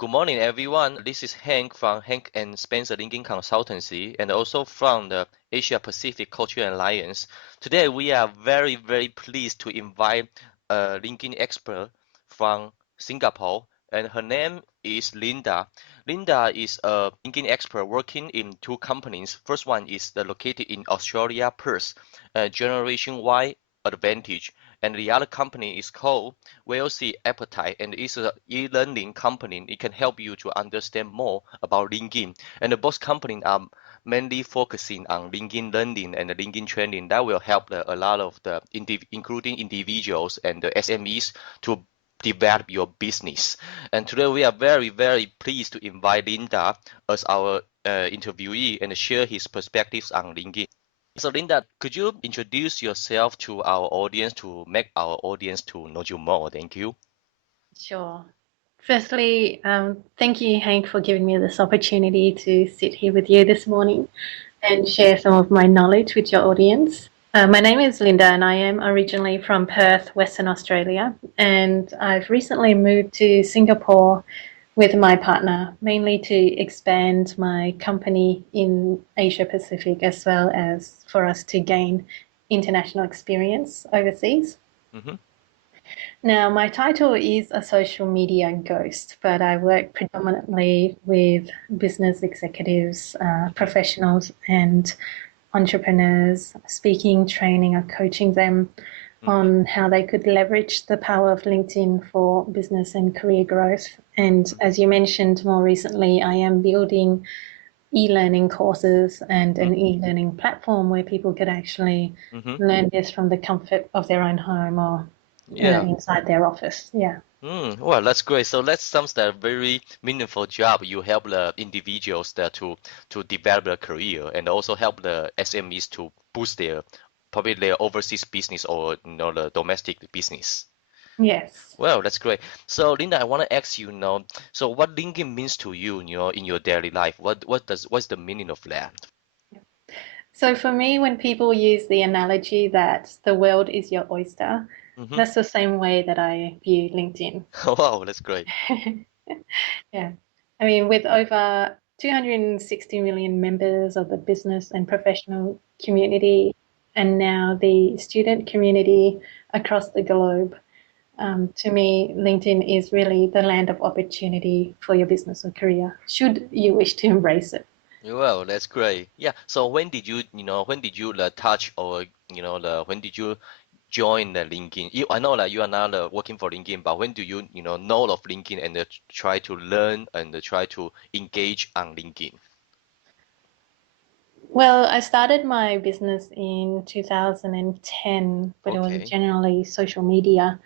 Good morning, everyone. This is Hank from Hank&Spencer LinkedIn Consultancy and also from the Asia Pacific Cultural Alliance. Today, we are very, very pleased to invite a LinkedIn expert from Singapore, and her name is Linda. Linda is a LinkedIn expert working in two companies. First one is located in Australia, Perth, Generation Y Advantage, and the other company is called Wealthy Appetite, and it's an e-learning company. It can help you to understand more about LinkedIn. And both companies are mainly focusing on LinkedIn learning and LinkedIn training. That will help a lot of the including individuals and the SMEs to develop your business. And today we are very, very pleased to invite Linda as our interviewee and share his perspectives on LinkedIn. So Linda, could you introduce yourself to our audience to make our audience to know you more? Thank you. Sure. Firstly, thank you, Hank, for giving me this opportunity to sit here with you this morning and share some of my knowledge with your audience. My name is Linda and I am originally from Perth, Western Australia, and I've recently moved to Singapore with my partner, mainly to expand my company in Asia Pacific as well as for us to gain international experience overseas. Mm-hmm. Now, my title is a social media ghost, but I work predominantly with business executives, professionals, and entrepreneurs, speaking, training, or coaching them on how they could leverage the power of LinkedIn for business and career growth. And as you mentioned more recently, I am building e-learning courses and an e-learning platform where people could actually learn this from the comfort of their own home or inside their office. Well, that's great. So that sounds like a very meaningful job. You help the individuals that to develop their career and also help the SMEs to boost their probably their overseas business or the domestic business. Yes. Well, that's great. So Linda, I want to ask you now, so what LinkedIn means to you, in your daily life? What's the meaning of that? So for me, when people use the analogy that the world is your oyster, that's the same way that I view LinkedIn. Wow, that's great. Yeah. I mean, with over 260 million members of the business and professional community, and now the student community across the globe, to me, LinkedIn is really the land of opportunity for your business or career, should you wish to embrace it. Well, that's great. Yeah. So when did you, touch or, when did you join the LinkedIn? I know that you are now working for LinkedIn, but when do you, know of LinkedIn and try to learn and try to engage on LinkedIn? Well, I started my business in 2010, but it was Okay. generally social media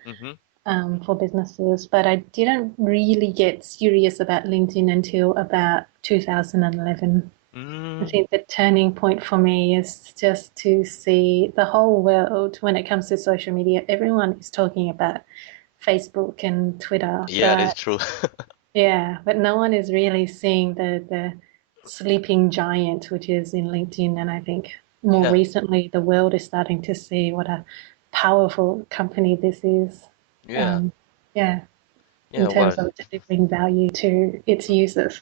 for businesses. But I didn't really get serious about LinkedIn until about 2011. I think the turning point for me is just to see the whole world when it comes to social media. Everyone is talking about Facebook and Twitter. Yeah, that's true. But no one is really seeing the sleeping giant, which is in LinkedIn. And I think more recently, the world is starting to see what a powerful company this is. Yeah. In terms Well. of delivering value to its users.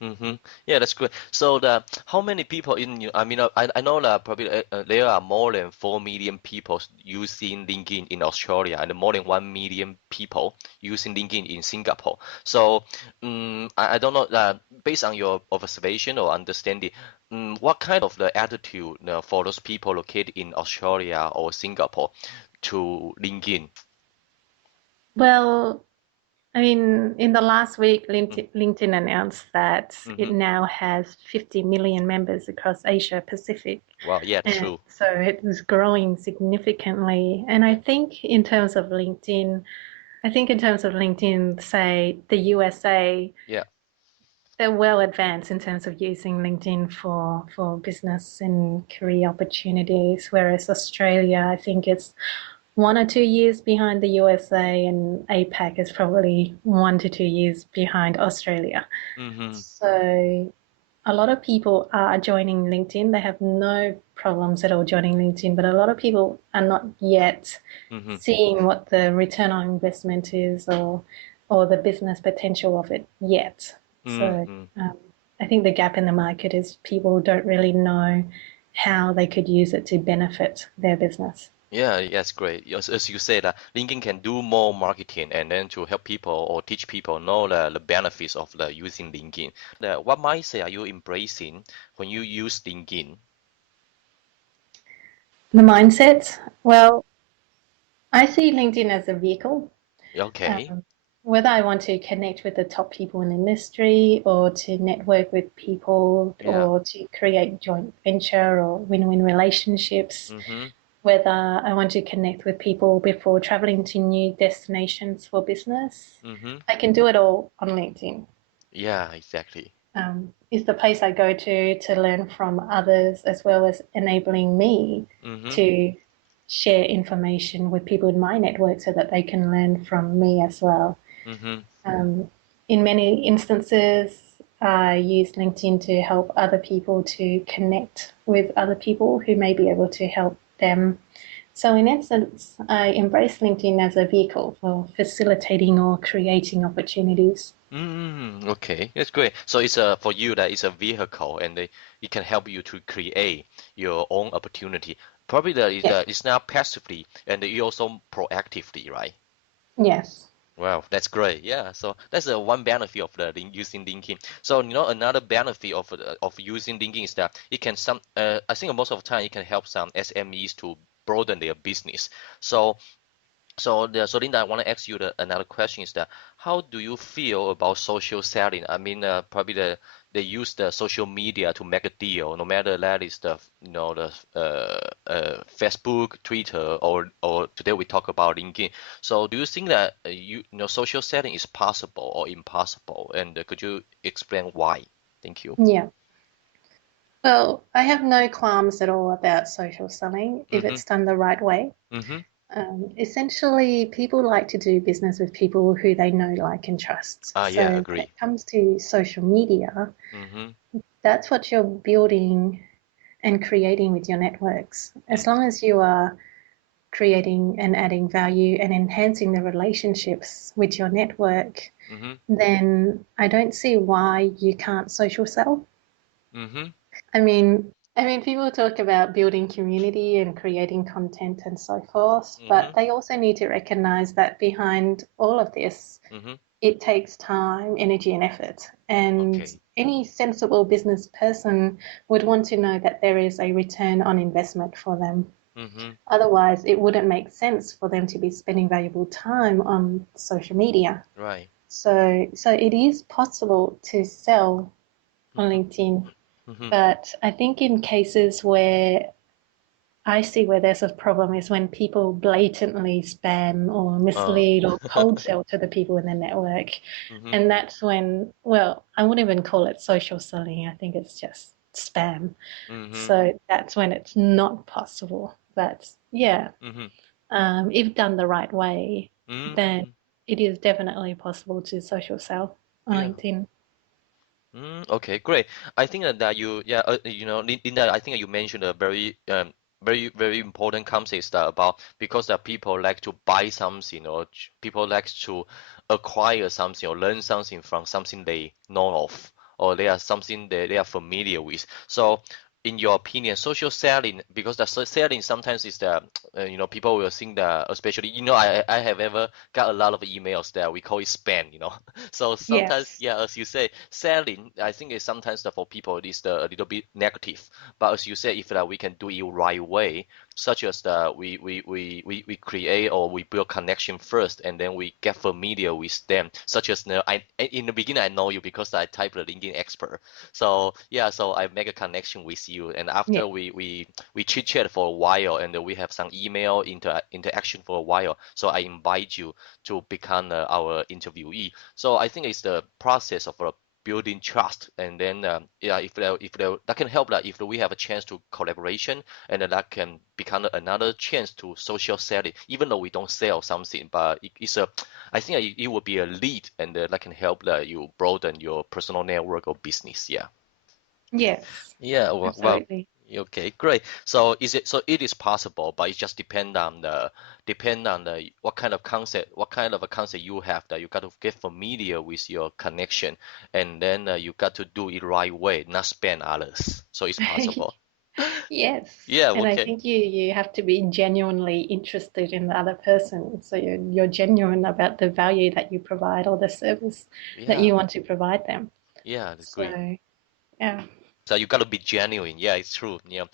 Yeah, that's great. So how many people in you? I mean, I know that probably there are more than 4 million people using LinkedIn in Australia, and more than 1 million people using LinkedIn in Singapore. So, I don't know based on your observation or understanding, what kind of the attitude for those people located in Australia or Singapore to LinkedIn? Well, I mean, in the last week, LinkedIn announced that it now has 50 million members across Asia Pacific. Wow, yeah, true. So it is growing significantly. And I think in terms of LinkedIn, say the USA, they're well advanced in terms of using LinkedIn for business and career opportunities, whereas Australia, I think it's 1 or 2 years behind the USA, and APAC is probably 1 to 2 years behind Australia. So a lot of people are joining LinkedIn. They have no problems at all joining LinkedIn, but a lot of people are not yet seeing what the return on investment is or or the business potential of it yet. So Mm-hmm. um, I think the gap in the market is people don't really know how they could use it to benefit their business. Yeah, that's great. Yes, as you said, LinkedIn can do more marketing and then to help people or teach people know the benefits of the using LinkedIn. What mindset are you embracing when you use LinkedIn? The mindset, well, I see LinkedIn as a vehicle. Okay. Um, Whether I want to connect with the top people in the industry or to network with people Yeah. or to create joint venture or win-win relationships, Mm-hmm. whether I want to connect with people before traveling to new destinations for business, Mm-hmm. I can do it all on LinkedIn. Yeah, exactly. Is the place I go to learn from others as well as enabling me Mm-hmm. to share information with people in my network so that they can learn from me as well. Mm-hmm. Um, in many instances, I use LinkedIn to help other people to connect with other people who may be able to help them. So, in essence, I embrace LinkedIn as a vehicle for facilitating or creating opportunities. Mm, okay, that's great. So it's for you that it's a vehicle and it can help you to create your own opportunity. Probably Yes, it's not passively and you also proactively, right? yes, Wow, that's great. Yeah, so that's one benefit of the using LinkedIn. So another benefit of using LinkedIn is that it can I think most of the time it can help some SMEs to broaden their business. So so Linda, I want to ask you another question is that how do you feel about social selling? I mean, probably they use the social media to make a deal, no matter that is the the Facebook, Twitter, or today we talk about LinkedIn. So do you think that social selling is possible or impossible? And could you explain why? Thank you. yeah. Well, I have no qualms at all about social selling if Mm-hmm. it's done the right way. Mm-hmm. Essentially, people like to do business with people who they know, like, and trust. Ah, So yeah, when it agree. comes to social media, Mm-hmm. that's what you're building and creating with your networks. As long as you are creating and adding value and enhancing the relationships with your network, Mm-hmm. then I don't see why you can't social sell. Mm-hmm. I mean, people talk about building community and creating content and so forth, Mm-hmm. but they also need to recognize that behind all of this, Mm-hmm. it takes time, energy, and effort. And Okay. any sensible business person would want to know that there is a return on investment for them. Mm-hmm. Otherwise, it wouldn't make sense for them to be spending valuable time on social media. Right. So it is possible to sell on Mm-hmm. LinkedIn, Mm-hmm. but I think in cases where I see where there's a problem is when people blatantly spam or Uh, mislead or cold sell to the people in the network. mm-hmm. And that's when, well, I wouldn't even call it social selling. I think it's just spam. Mm-hmm. So that's when it's not possible. But yeah, Mm-hmm. if done the right way, then Mm-hmm. it is definitely possible to social sell on Yeah. LinkedIn. Okay, great. I think that yeah, Linda, I think you mentioned a very important concept that about because that people like to buy something or people like to acquire something or learn something from something they know of or they are something they are familiar with. So, in your opinion, social selling, because the selling sometimes is the people will think that, especially I have ever got a lot of emails that we call it spam. So sometimes, Yes. yeah, as you say, selling, I think it's sometimes for people it is a little bit negative. But as you say, if we can do it right way, such as we create or we build connection first, and then we get familiar with them. Such as I in the beginning I know you because I type the LinkedIn expert. So yeah, so I make a connection with you, and Yeah. after we chit chat for a while, and we have some email interaction for a while. So I invite you to become our interviewee. So I think it's the process of building trust, and then yeah, that can help that if we have a chance to collaboration, and that can become another chance to social selling. Even though we don't sell something, but it's a, I think it will be a lead, and that can help that you broaden your personal network or business. Yeah. Yes. Yeah, well, Absolutely. Okay, great. So it is possible, but it just depend on the what kind of a concept you have, that you got to get familiar with your connection, and then you got to do it right way, not spend others. So it's possible. Yes, Yeah, and I okay. think you have to be genuinely interested in the other person. So you're genuine about the value that you provide or the service that Yeah, you want to provide them. yeah, agree. So yeah. So you got to be genuine. Yeah, it's true. Yeah.